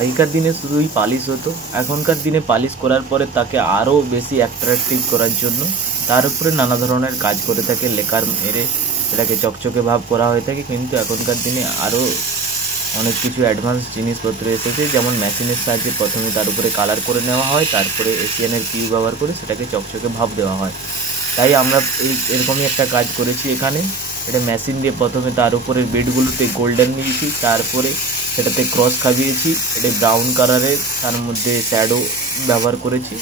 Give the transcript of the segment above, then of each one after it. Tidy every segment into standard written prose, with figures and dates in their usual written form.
আগেকার দিনে শুধুই পালিশ হতো, এখনকার দিনে পালিশ করার পরে তাকে আরও বেশি অ্যাট্রাকটিভ করার জন্য তার উপরে নানা ধরনের কাজ করে থাকে, লেকার মেরে সেটাকে চকচকে ভাব করা হয়ে থাকে। কিন্তু এখনকার দিনে আরও অনেক কিছু অ্যাডভান্স জিনিসপত্র এসেছে, যেমন মেশিনের সাহায্যে প্রথমে তার উপরে কালার করে নেওয়া হয়, তারপরে এশিয়ানের পিউ ব্যবহার করে সেটাকে চকচকে ভাব দেওয়া হয়। তাই আমরা এরকমই একটা কাজ করেছি এখানে। এটা মেশিন দিয়ে প্রথমে তার উপরের বেডগুলোতে গোল্ডেন দিয়েছি, তারপরে সেটাতে ক্রস খাবিয়েছি, এটা ব্রাউন কালারের, তার মধ্যে শ্যাডো ব্যবহার করেছি।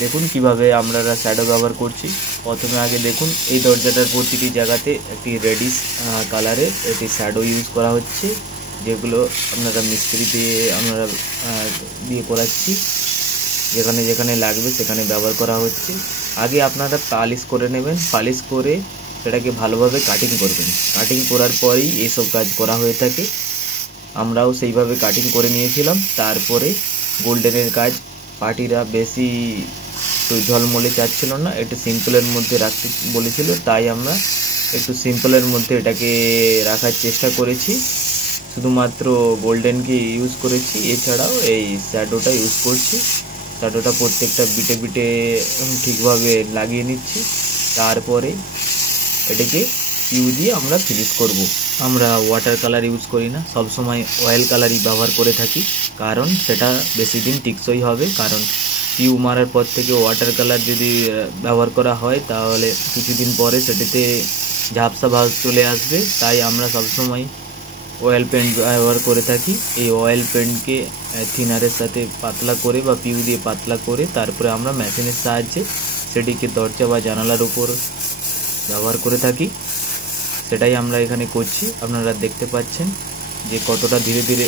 দেখুন কিভাবে আমরা শ্যাডো ব্যবহার করছি। প্রথমে আগে দেখুন এই দরজাটার প্রতিটি জায়গাতে একটি রেডিশ কালারের একটি শ্যাডো ইউজ করা হচ্ছে, যেগুলো আপনারা মিস্ত্রি দিয়ে আমরা দিয়ে করাচ্ছি, যেখানে যেখানে লাগবে সেখানে ব্যবহার করা হচ্ছে। আগে আপনারা পালিশ করে নেবেন, পালিশ করে সেটাকে ভালোভাবে কাটিং করবেন। কাটিং করার পরেই এইসব কাজ করা হয়ে থাকে। আমরাও সেইভাবে কাটিং করে নিয়েছিলাম। তারপরে গোল্ডেনের কাজ পার্টিরা বেশি একটু ঝলমলে চাচ্ছিল না, একটু সিম্পলের মধ্যে রাখতে বলেছিল, তাই আমরা একটু সিম্পলের মধ্যে এটাকে রাখার চেষ্টা করেছি। শুধুমাত্র গোল্ডেনকে ইউজ করেছি, এছাড়াও এই শ্যাডোটা ইউজ করছি। শ্যাডোটা প্রত্যেকটা বিটে বিটে ঠিকভাবে লাগিয়ে নিচ্ছি, তারপরে এটাকে ইউ দিয়ে আমরা ফিনিশ করব। আমরা ওয়াটার কালার ইউজ করি না, সবসময় অয়েল কালারই ব্যবহার করে থাকি, কারণ সেটা বেশি দিন টিকসই হবে। কারণ পিউ মারার পর থেকে ওয়াটার কালার যদি ব্যবহার করা হয় তাহলে কিছুদিন পরে সেটাতে ঝাপসা ভাব চলে আসবে। তাই আমরা সবসময় অয়েল পেন্ট ব্যবহার করে থাকি। এই অয়েল পেন্টকে থিনারের সাথে পাতলা করে বা পিউ দিয়ে পাতলা করে তারপরে আমরা মেশিনের সাহায্যে সেটিকে দরজা বা জানালার উপর ব্যবহার করে থাকি। সেটাই আমরা এখানে করছি। আপনারা দেখতে পাচ্ছেন যে কতটা ধীরে ধীরে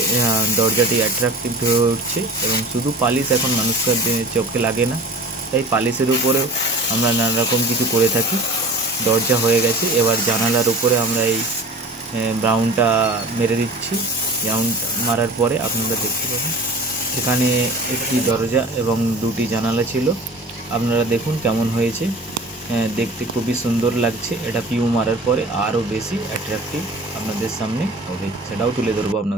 দরজাটি অ্যাট্রাকটিভ হয়ে উঠছে, এবং শুধু পালিশ এখন মানুষের চোখে লাগে না, তাই পালিশের উপরেও আমরা নানা রকম কিছু করে থাকি। দরজা হয়ে গেছে, এবার জানালার উপরে আমরা এই ব্রাউনটা মেরে দিচ্ছি। ব্রাউন মারার পরে আপনারা দেখতে পাবেন এখানে একটি দরজা এবং দুটি জানালা ছিল। আপনারা দেখুন কেমন হয়েছে, দেখতে খুবই সুন্দর লাগছে। এটা পিউ মারার পরে আরও বেশি অ্যাট্রাকটিভ আপনাদের সামনে হবে, সেটাও তুলে ধরবো আপনাদের।